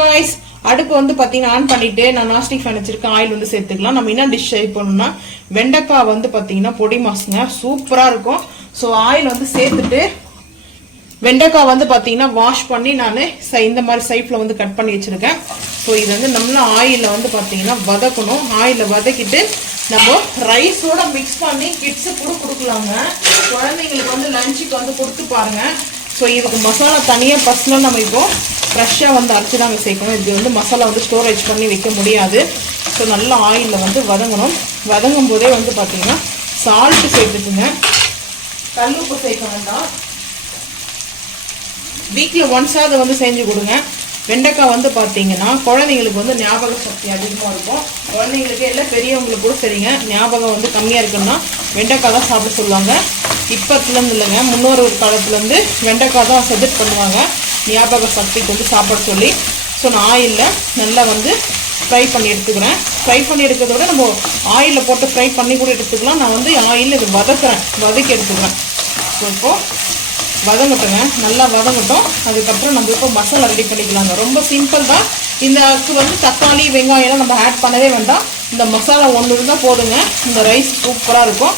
guys, அடுப்பு வந்து பாத்தீங்கன்னா ஆன் பண்ணிட்டு நான் நாஸ்டிக் ஃபேன் வச்சிருக்கேன். ஆயில் வந்து சேர்த்துக்கலாம். நம்ம என்ன டிஷ் செய்யணும்னா வெண்டைக்காய் வந்து பாத்தீங்கன்னா பொடி மாசுங்க சூப்பரா இருக்கும். ஸோ ஆயில் வந்து சேர்த்துட்டு வெண்டைக்காய் வந்து பாத்தீங்கன்னா வாஷ் பண்ணி நான் இந்த மாதிரி சைட்ல வந்து கட் பண்ணி வச்சிருக்கேன். ஸோ இது வந்து நம்மள ஆயில வந்து பாத்தீங்கன்னா வதக்கணும். ஆயில வதக்கிட்டு நம்ம ரைஸோட மிக்ஸ் பண்ணி கிட்ஸு கூட கொடுக்கலாங்க. குழந்தைங்களுக்கு வந்து லஞ்சுக்கு வந்து கொடுத்து பாருங்க. ஸோ இதுக்கு மசாலா தனியாக பர்சனலாக நம்ம இப்போ ஃப்ரெஷ்ஷாக வந்து அரைச்சி தாங்க சேர்க்கணும். இது வந்து மசாலா வந்து ஸ்டோரேஜ் பண்ணி வைக்க முடியாது. ஸோ நல்லா ஆயிலில் வந்து வதங்கணும். வதங்கும் போதே வந்து பார்த்தீங்கன்னா சால்ட்டு சேர்த்துக்குங்க. கல்லுப்பு சேர்க்க வேண்டாம். வீக்லி ஒன்ஸாவது வந்து செஞ்சு கொடுங்க. வெண்டைக்காய் வந்து பார்த்தீங்கன்னா குழந்தைங்களுக்கு வந்து ஞாபக சக்தி அதிகமாக இருக்கும். குழந்தைங்களுக்கு இல்லை பெரியவங்களுக்கு கூட சரிங்க. ஞாபகம் வந்து கம்மியாக இருக்குன்னா வெண்டைக்காய் தான் சாப்பிட சொல்லுவாங்க. இப்பத்துலேருந்து இல்லைங்க, முன்னோரு காலத்துலேருந்து வெண்டைக்காய் தான் சஜெஸ்ட் பண்ணுவாங்க ஞாபக சக்திக்கு வந்து சாப்பிட சொல்லி. ஸோ நான் ஆயிலில் நல்லா வந்து ஃப்ரை பண்ணி எடுத்துக்கிறேன். ஃப்ரை பண்ணி எடுக்கிறத விட நம்ம ஆயிலில் போட்டு ஃப்ரை பண்ணி கூட எடுத்துக்கலாம். நான் வந்து ஆயிலில் இது வதக்கி எடுத்துக்கிறேன். ஸோ இப்போது வதங்கட்டுங்க, நல்லா வதங்கட்டும். அதுக்கப்புறம் நம்ம இப்போ மசாலா ரெடி பண்ணிக்கலாங்க. ரொம்ப சிம்பிள் தான். இதுக்கு வந்து தக்காளி வெங்காயம்லாம் நம்ம ஆட் பண்ணவே வேண்டாம். இந்த மசாலா ஒன்று இருந்தால் போதுங்க. இந்த ரைஸ் சூப்பராக இருக்கும்.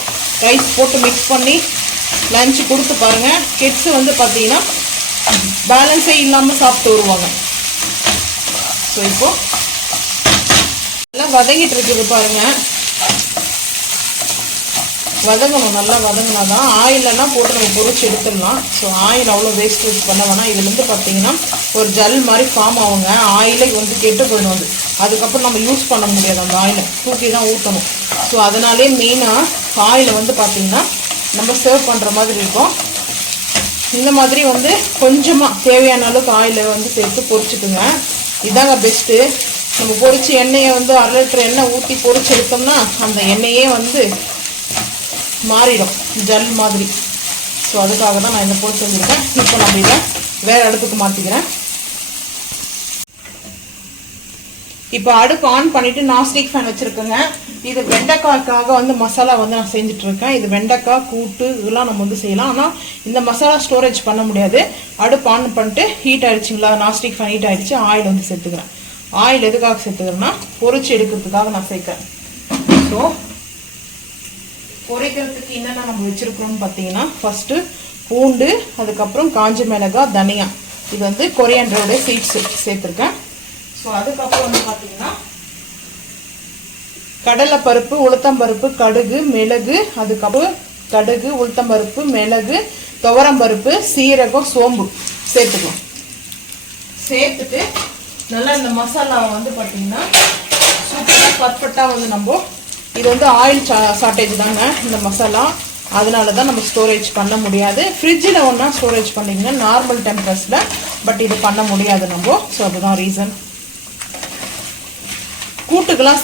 ரைஸ் போட்டு மிக்ஸ் பண்ணி லஞ்சு கொடுத்து பாருங்கள். கிட்ஸு வந்து பார்த்தீங்கன்னா பேலன்ஸே இல்லாமல் சாப்பிட்டு வருவாங்க. ஸோ இப்போ நல்லா வதங்கிட்டு இருக்குது பாருங்கள். வதங்கணும், நல்லா வதங்கினா தான் ஆயிலெல்லாம் போட்டு நம்ம பொரிச்சு எடுத்துடலாம். ஸோ ஆயில் அவ்வளோ வேஸ்டேஜ் பண்ண வேணாம். இதுலேருந்து பார்த்தீங்கன்னா ஒரு ஜல் மாதிரி ஃபார்ம் ஆகுங்க. ஆயிலே வந்து கெட்டு போயிடும். அது அதுக்கப்புறம் நம்ம யூஸ் பண்ண முடியாது. அந்த ஆயிலை தூக்கி தான் ஊற்றணும். ஸோ அதனாலே மெயினாக ஆயிலை வந்து பார்த்திங்கன்னா நம்ம சர்வ் பண்ணுற மாதிரி இருக்கும். இந்த மாதிரி வந்து கொஞ்சமாக தேவையான அளவுக்கு ஆயிலை வந்து சேர்த்து பொரிச்சுக்குங்க. இதாங்க பெஸ்ட்டு. நம்ம பொரிச்சு எண்ணெயை வந்து 1/2 லிட்டர் எண்ணெய் ஊற்றி பொரிச்சு எடுத்தோம்னா அந்த எண்ணெயே வந்து மாறிடும் ஜல் மாதிரி. ஸோ அதுக்காக தான் நான் இந்த போட்டு செஞ்சுருக்கேன். இப்போ நம்ம இதை வேறு அடுப்புக்கு மாற்றிக்கிறேன். இப்போ அடுப்பு ஆன் பண்ணிவிட்டு நாஸ்டிக் ஃபேன் வச்சுருக்கேங்க. இது வெண்டைக்காய்க்காக வந்து மசாலா வந்து நான் செஞ்சுட்ருக்கேன். இது வெண்டைக்காய் கூட்டு இதெல்லாம் நம்ம வந்து செய்யலாம். ஆனால் இந்த மசாலா ஸ்டோரேஜ் பண்ண முடியாது. அடுப்பு ஆன் பண்ணிட்டு ஹீட் ஆகிடுச்சிங்களா, நாஸ்டிக் ஃபேன் ஹீட் ஆகிடுச்சு. ஆயில் வந்து சேர்த்துக்கிறேன். ஆயில் எதுக்காக சேர்த்துக்கிறேன்னா பொரிச்சு எடுக்கிறதுக்காக நான் சேர்க்குறேன். ஸோ பொரிக்கிறதுக்கு என்னென்ன நம்ம வச்சுருக்கிறோம்னு பார்த்தீங்கன்னா ஃபஸ்ட்டு பூண்டு, அதுக்கப்புறம் காஞ்ச மிளகாய், தனியா, இது வந்து கொரியாண்டரோட சீட்ஸ் சேர்த்துருக்கேன். ஸோ அதுக்கப்புறம் வந்து பார்த்தீங்கன்னா கடலைப்பருப்பு, உளுத்தம்பருப்பு, கடுகு, மிளகு, அதுக்கப்புறம் கடுகு, உளுத்தம்பருப்பு, மிளகு, துவரம்பருப்பு, சீரகம், சோம்பு சேர்த்துக்கலாம். சேர்த்துட்டு நல்லா இந்த மசாலாவை வந்து பார்த்தீங்கன்னா சூப்பராக பர்ஃபெக்டாக வந்து நம்ம இது வந்து ஆயில் ஷார்ட்டேஜ் தாங்க இந்த மசாலா. அதனால தான் நம்ம ஸ்டோரேஜ் பண்ண முடியாது. ஃப்ரிட்ஜில் ஒன்றா ஸ்டோரேஜ் பண்ணிங்க நார்மல் டெம்பரேச்சரில். பட் இது பண்ண முடியாது நம்ம. ஸோ அதுதான் ரீசன். கூட்டுக்கெல்லாம்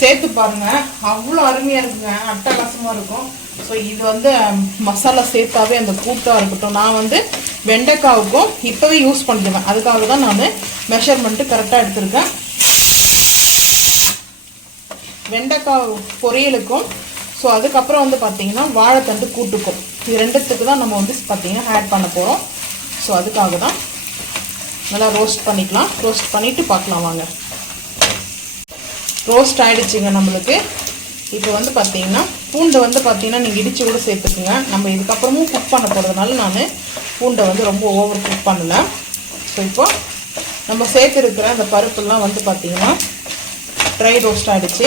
சேர்த்து பாருங்கள், அவ்வளோ அருமையாக இருக்குங்க, அட்டகாசமாக இருக்கும். ஸோ இது வந்து மசாலா சேர்த்தாவே அந்த கூட்டாக இருக்கட்டும். நான் வந்து வெண்டைக்காவுக்கும் இப்போவே யூஸ் பண்ணிடுவேன். அதுக்காக தான் நான் மெஷர்மெண்ட்டு கரெக்டாக எடுத்திருக்கேன். வெண்டைக்காய் பொரியலுக்கும் ஸோ அதுக்கப்புறம் வந்து பார்த்தீங்கன்னா வாழைத்தண்டு கூட்டுக்கும் இது ரெண்டுத்துக்கு தான் நம்ம வந்து பார்த்தீங்கன்னா ஆட் பண்ண போகிறோம். ஸோ அதுக்காக தான் நல்லா ரோஸ்ட் பண்ணிக்கலாம். ரோஸ்ட் பண்ணிவிட்டு பார்க்கலாம் வாங்க. ரோஸ்ட் ஆகிடுச்சிங்க நம்மளுக்கு. இப்போ வந்து பார்த்தீங்கன்னா பூண்டை வந்து பார்த்தீங்கன்னா நீங்கள் இடித்து கூட சேர்த்துக்குங்க. நம்ம இதுக்கப்புறமும் குக் பண்ண போகிறதுனால நான் பூண்டை வந்து ரொம்ப ஓவர் குக் பண்ணலை. ஸோ இப்போ நம்ம சேர்த்துருக்கிற அந்த பருப்புலாம் வந்து பார்த்தீங்கன்னா ட்ரை ரோஸ்ட் ஆகிடுச்சு.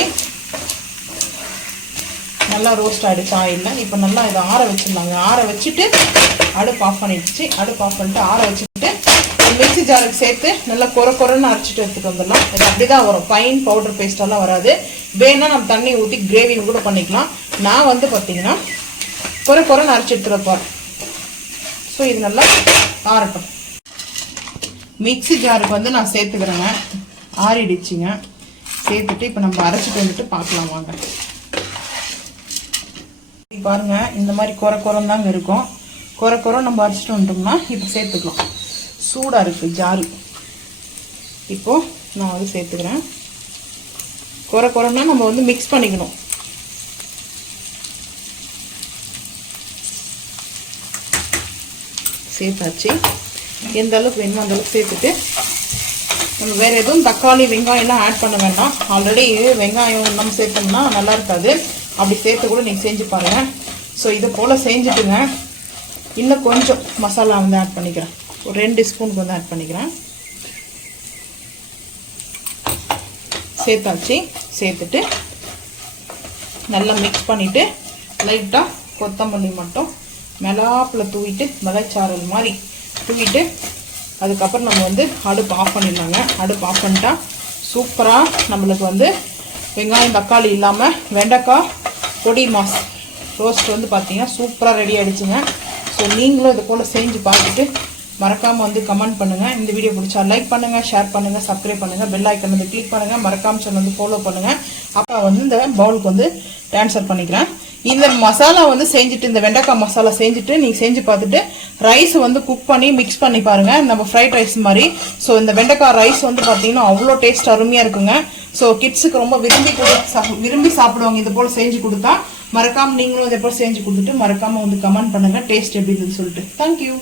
நல்லா ரோஸ்ட் ஆகிடுச்சு ஆயிலில். இப்போ நல்லா இதை ஆற வச்சிடலாங்க. ஆற வச்சுட்டு அடுப்பு ஆஃப் பண்ணிடுச்சு. அடுப்பு ஆஃப் பண்ணிட்டு ஆற வச்சுட்டு மிக்ஸி ஜாருக்கு சேர்த்து நல்லா கொரன்னு அரைச்சிட்டு எடுத்துகிட்டு வந்துடலாம். இது அப்படி தான் வரும், ஃபைன் பவுடர் பேஸ்டெல்லாம் வராது. வேணால் நம்ம தண்ணி ஊற்றி கிரேவி கூட பண்ணிக்கலாம். நான் வந்து பார்த்தீங்கன்னா கொரன்னு அரைச்சி எடுத்துகிறப்போம். ஸோ இது நல்லா ஆறட்டும். மிக்ஸி ஜாருக்கு வந்து நான் சேர்த்துக்கிறேங்க. ஆறிடுச்சுங்க. சேர்த்துட்டு இப்போ நம்ம அரைச்சிட்டு வந்துட்டு பார்க்கலாம் வாங்க. பாருங்க இந்த மாதிரி கொரன்னு தாங்க இருக்கும். கொரன்னு நம்ம அரைச்சிட்டு வந்துட்டோம்னா இப்போ சேர்த்துக்கலாம். சூடாக இருக்குது ஜாரு. இப்போது நான் வந்து சேர்த்துக்கிறேன். கொரன்னா நம்ம வந்து மிக்ஸ் பண்ணிக்கணும். சேர்த்தாச்சு. எந்த அளவுக்கு வேணுமோ அந்த அளவுக்கு சேர்த்துட்டு நம்ம வேறு எதுவும் தக்காளி வெங்காயம்லாம் ஆட் பண்ண வேண்டாம். ஆல்ரெடி வெங்காயம் நம்ம சேர்த்தோம்னா நல்லா இருக்காது. அப்படி சேர்த்து கூட நீங்கள் செஞ்சு பாருங்கள். ஸோ இதை போல் செஞ்சுட்டுங்க. இன்னும் கொஞ்சம் மசாலா வந்து ஆட் பண்ணிக்கிறேன். ஒரு 2 ஸ்பூனுக்கு வந்து ஆட் பண்ணிக்கிறேன். சேர்த்தாச்சு. சேர்த்துட்டு நல்லா மிக்ஸ் பண்ணிவிட்டு லைட்டாக கொத்தமல்லி மட்டும் மிளகாப்பில் தூவிட்டு மிளகாய்ச்சாரல் மாதிரி தூவிட்டு அதுக்கப்புறம் நம்ம வந்து அடுப்பு ஆஃப் பண்ணிடலாங்க. அடுப்பு ஆஃப் பண்ணிட்டா சூப்பராக நம்மளுக்கு வந்து வெங்காயம் தக்காளி இல்லாமல் வெண்டைக்காய் பொடி மாஸ் ரோஸ்ட் வந்து பார்த்திங்கன்னா சூப்பராக ரெடி ஆகிடுச்சுங்க. ஸோ நீங்களும் இது போல் செஞ்சு பார்த்துட்டு மறக்காமல் வந்து கமெண்ட் பண்ணுங்கள். இந்த வீடியோ பிடிச்சா லைக் பண்ணுங்கள், ஷேர் பண்ணுங்கள், சப்ஸ்கிரைப் பண்ணுங்கள், பெல் ஐக்கன் வந்து கிளிக் பண்ணுங்கள், மறக்காமல் சேனல் வந்து ஃபாலோ பண்ணுங்கள். அப்போ வந்து இந்த பவுலுக்கு வந்து ட்ரான்ஸ்ஃபர் பண்ணிக்கிறேன். இந்த மசாலா வந்து செஞ்சுட்டு இந்த வெண்டைக்காய் மசாலா செஞ்சுட்டு நீங்கள் செஞ்சு பார்த்துட்டு ரைஸ் வந்து குக் பண்ணி மிக்ஸ் பண்ணி பாருங்கள். நம்ம ஃப்ரைட் ரைஸ் மாதிரி. ஸோ இந்த வெண்டைக்காய் ரைஸ் வந்து பார்த்தீங்கன்னா அவ்வளோ டேஸ்ட் அருமையாக இருக்குங்க. ஸோ கிட்ஸுக்கு ரொம்ப விரும்பி சாப்பிடுவாங்க. இது போல் செஞ்சு கொடுத்தா மறக்காமல் நீங்களும் இதே போல் செஞ்சு கொடுத்துட்டு மறக்காமல் வந்து கமெண்ட் பண்ணுங்கள் டேஸ்ட் எப்படி இருக்குன்னு சொல்லிட்டு. தேங்க்யூ.